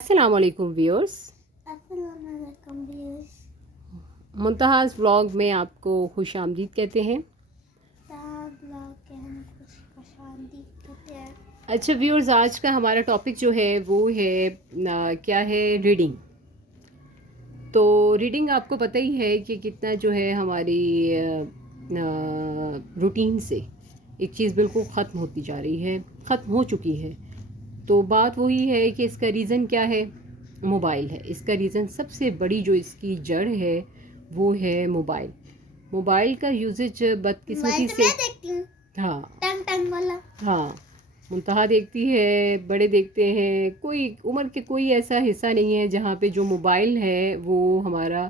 السلام علیکم ویورس، السلام علیکم ویورس، منتہاز ولاگ میں آپ کو خوش آمدید کہتے ہیں۔ بلاگ کے ہم خوش آمدید کہتے ہیں۔ اچھا ویورز، آج کا ہمارا ٹاپک جو ہے وہ ہے کیا ہے، ریڈنگ۔ تو ریڈنگ آپ کو پتہ ہی ہے کہ کتنا جو ہے ہماری روٹین سے ایک چیز بالکل ختم ہوتی جا رہی ہے، ختم ہو چکی ہے۔ تو بات وہی ہے کہ اس کا ریزن کیا ہے؟ موبائل ہے۔ اس کا ریزن سب سے بڑی جو اس کی جڑ ہے وہ ہے موبائل۔ موبائل کا یوزج بدقسمتی سے میں دیکھتی ہوں ہاں ٹنگ ٹنگ والا۔ ہاں منتہا دیکھتی ہے، بڑے دیکھتے ہیں، کوئی عمر کے کوئی ایسا حصہ نہیں ہے جہاں پہ جو موبائل ہے وہ ہمارا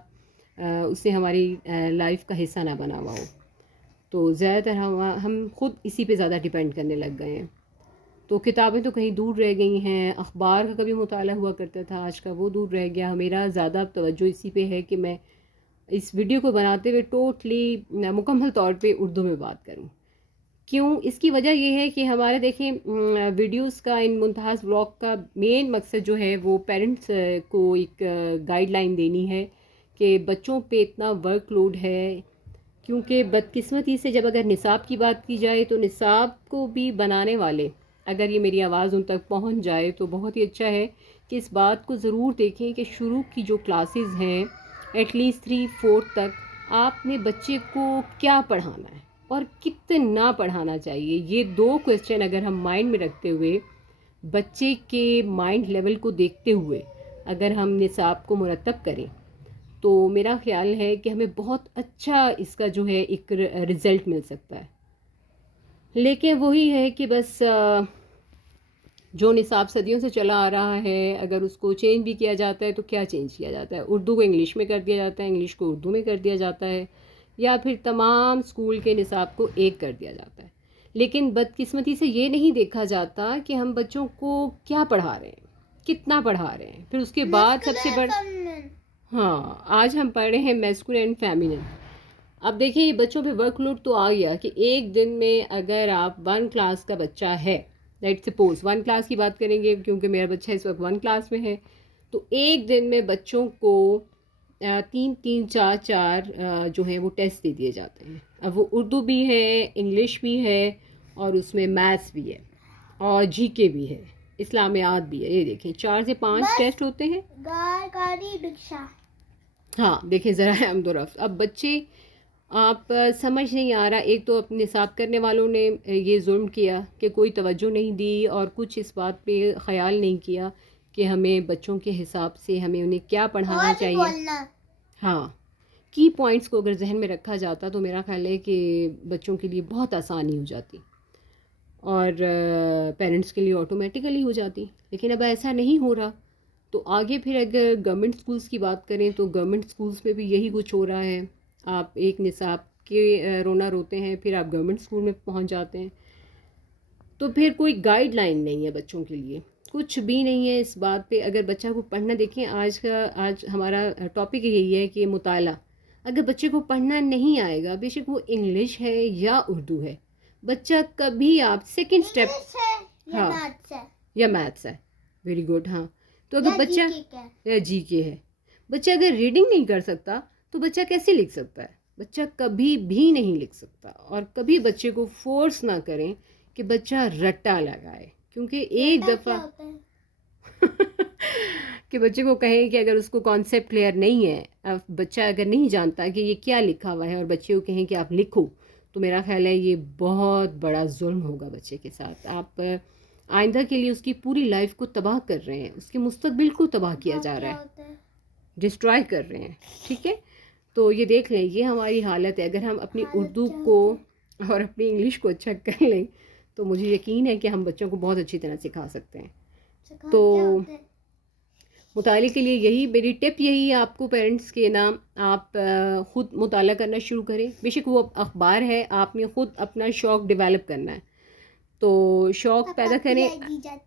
اسے ہماری لائف کا حصہ نہ بنا ہوا ہو۔ تو زیادہ تر ہم خود اسی پہ زیادہ ڈیپینڈ کرنے لگ گئے ہیں۔ تو کتابیں تو کہیں دور رہ گئی ہیں، اخبار کا کبھی مطالعہ ہوا کرتا تھا، آج کا وہ دور رہ گیا۔ میرا زیادہ توجہ اسی پہ ہے کہ میں اس ویڈیو کو بناتے ہوئے ٹوٹلی مکمل طور پہ اردو میں بات کروں۔ کیوں؟ اس کی وجہ یہ ہے کہ ہمارے دیکھیں ویڈیوز کا، ان منتہاز ولاگ کا مین مقصد جو ہے وہ پیرنٹس کو ایک گائیڈ لائن دینی ہے کہ بچوں پہ اتنا ورک لوڈ ہے، کیونکہ بدقسمتی سے جب اگر نصاب کی بات کی جائے تو نصاب کو بھی بنانے والے، اگر یہ میری آواز ان تک پہنچ جائے تو بہت ہی اچھا ہے کہ اس بات کو ضرور دیکھیں کہ شروع کی جو کلاسز ہیں ایٹ لیسٹ 3-4 تک آپ نے بچے کو کیا پڑھانا ہے اور کتنا پڑھانا چاہیے۔ یہ 2 کویسچن اگر ہم مائنڈ میں رکھتے ہوئے، بچے کے مائنڈ لیول کو دیکھتے ہوئے اگر ہم نصاب کو مرتب کریں تو میرا خیال ہے کہ ہمیں بہت اچھا اس کا جو ہے ایک رزلٹ مل سکتا ہے۔ لیکن وہی ہے کہ بس جو نصاب صدیوں سے چلا آ رہا ہے، اگر اس کو چینج بھی کیا جاتا ہے تو کیا چینج کیا جاتا ہے؟ اردو کو انگلش میں کر دیا جاتا ہے، انگلش کو اردو میں کر دیا جاتا ہے، یا پھر تمام اسکول کے نصاب کو ایک کر دیا جاتا ہے۔ لیکن بدقسمتی سے یہ نہیں دیکھا جاتا کہ ہم بچوں کو کیا پڑھا رہے ہیں، کتنا پڑھا رہے ہیں۔ پھر اس کے بعد سب سے بڑا، ہاں آج ہم پڑھ رہے ہیں میسکولین اینڈ فیمینن۔ اب دیکھیں یہ بچوں پہ ورک لوڈ تو آ گیا کہ ایک دن میں اگر آپ 1 کلاس کا بچہ ہے، لیٹ سپوز 1 کلاس کی بات کریں گے کیونکہ میرا بچہ اس وقت 1 کلاس میں ہے، تو ایک دن میں بچوں کو 3-4 جو ہیں وہ ٹیسٹ دے دیے جاتے ہیں۔ اب وہ اردو بھی ہے، انگلش بھی ہے، اور اس میں میتھس بھی ہے، اور جی کے بھی ہے، اسلامیات بھی ہے۔ یہ دیکھیں 4 سے 5 ٹیسٹ ہوتے ہیں۔ گاڑی رکشا۔ ہاں دیکھیں ذرا حمد و رفع۔ اب بچے آپ سمجھ نہیں آ رہا، ایک تو اپنے نصاب کرنے والوں نے یہ ظلم کیا کہ کوئی توجہ نہیں دی اور کچھ اس بات پہ خیال نہیں کیا کہ ہمیں بچوں کے حساب سے ہمیں انہیں کیا پڑھانا چاہیے۔ ہاں کی پوائنٹس کو اگر ذہن میں رکھا جاتا تو میرا خیال ہے کہ بچوں کے لیے بہت آسانی ہو جاتی اور پیرنٹس کے لیے آٹومیٹیکلی ہو جاتی، لیکن اب ایسا نہیں ہو رہا۔ تو آگے پھر اگر گورنمنٹ اسکولس کی بات کریں تو گورنمنٹ اسکولس میں بھی یہی کچھ ہو رہا ہے۔ آپ ایک نصاب کے رونا روتے ہیں، پھر آپ گورنمنٹ اسکول میں پہنچ جاتے ہیں تو پھر کوئی گائیڈ لائن نہیں ہے بچوں کے لیے، کچھ بھی نہیں ہے اس بات پہ۔ اگر بچہ کو پڑھنا، دیکھیں آج ہمارا ٹاپک یہی ہے کہ مطالعہ، اگر بچے کو پڑھنا نہیں آئے گا، بے شک وہ انگلش ہے یا اردو ہے، بچہ کبھی آپ سیکنڈ اسٹیپ، ہاں یا میتھس ہے، ویری گڈ، ہاں تو اگر بچہ یا جی کے ہے، بچہ اگر ریڈنگ نہیں کر سکتا تو بچہ کیسے لکھ سکتا ہے؟ بچہ کبھی بھی نہیں لکھ سکتا۔ اور کبھی بچے کو فورس نہ کریں کہ بچہ رٹا لگائے، کیونکہ ایک دفعہ کہ بچے کو کہیں کہ اگر اس کو کانسیپٹ کلیئر نہیں ہے، اب بچہ اگر نہیں جانتا کہ یہ کیا لکھا ہوا ہے اور بچے کو کہیں کہ آپ لکھو، تو میرا خیال ہے یہ بہت بڑا ظلم ہوگا بچے کے ساتھ۔ آپ آئندہ کے لیے اس کی پوری لائف کو تباہ کر رہے ہیں، اس کے مستقبل کو تباہ کیا جا رہا ہے، ڈسٹرائے کر رہے ہیں، ٹھیک ہے؟ تو یہ دیکھ لیں، یہ ہماری حالت ہے۔ اگر ہم اپنی اردو کو اور اپنی انگلش کو اچھا کر لیں تو مجھے یقین ہے کہ ہم بچوں کو بہت اچھی طرح سکھا سکتے ہیں۔ تو مطالعے کے لیے یہی میری ٹپ یہی ہے آپ کو پیرنٹس کے نام، آپ خود مطالعہ کرنا شروع کریں، بے شک وہ اخبار ہے، آپ نے خود اپنا شوق ڈیولپ کرنا ہے تو شوق پیدا کریں۔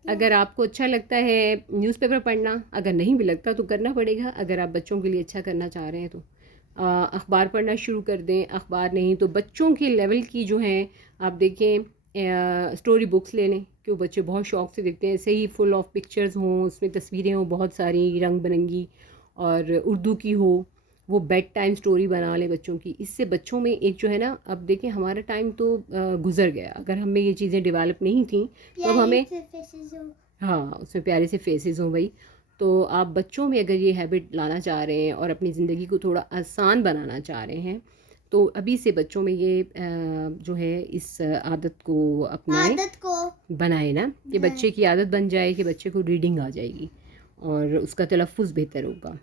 اگر آپ کو اچھا لگتا ہے نیوز پیپر پڑھنا، اگر نہیں بھی لگتا تو کرنا پڑے گا۔ اگر آپ بچوں کے لیے اچھا کرنا چاہ رہے ہیں تو اخبار پڑھنا شروع کر دیں۔ اخبار نہیں تو بچوں کے لیول کی جو ہیں، آپ دیکھیں اسٹوری بکس لے لیں، کہ وہ بچے بہت شوق سے دیکھتے ہیں. ایسے ہی فل آف پکچرز ہوں, اس میں تصویریں ہوں بہت ساری رنگ برنگی, اور اردو کی ہو, وہ بیڈ ٹائم سٹوری بنا لیں بچوں کی. اس سے بچوں میں ایک جو ہے نا, اب دیکھیں ہمارا ٹائم تو گزر گیا, اگر ہم میں یہ چیزیں ڈیولپ نہیں تھیں تو اب ہمیں, ہاں اس میں پیارے سے فیسز ہوں بھائی. تو آپ بچوں میں اگر یہ ہیبٹ لانا چاہ رہے ہیں اور اپنی زندگی کو تھوڑا آسان بنانا چاہ رہے ہیں تو ابھی سے بچوں میں یہ جو ہے اس عادت کو اپنائیں, بنائیں نا, کہ بچے کی عادت بن جائے کہ بچے کو ریڈنگ آ جائے گی اور اس کا تلفظ بہتر ہوگا.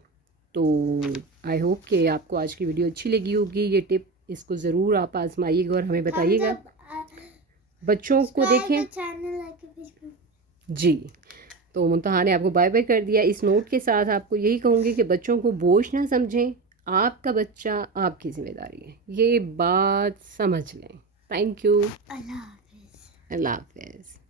تو آئی ہوپ کہ آپ کو آج کی ویڈیو اچھی لگی ہوگی. یہ ٹپ اس کو ضرور آپ آزمائیے گا اور ہمیں بتائیے گا. بچوں کو دیکھیں جی. تو منتہا نے آپ کو بائے بائے کر دیا. اس نوٹ کے ساتھ آپ کو یہی کہوں گی کہ بچوں کو بوجھ نہ سمجھیں, آپ کا بچہ آپ کی ذمہ داری ہے, یہ بات سمجھ لیں. Thank you. اللہ حافظ.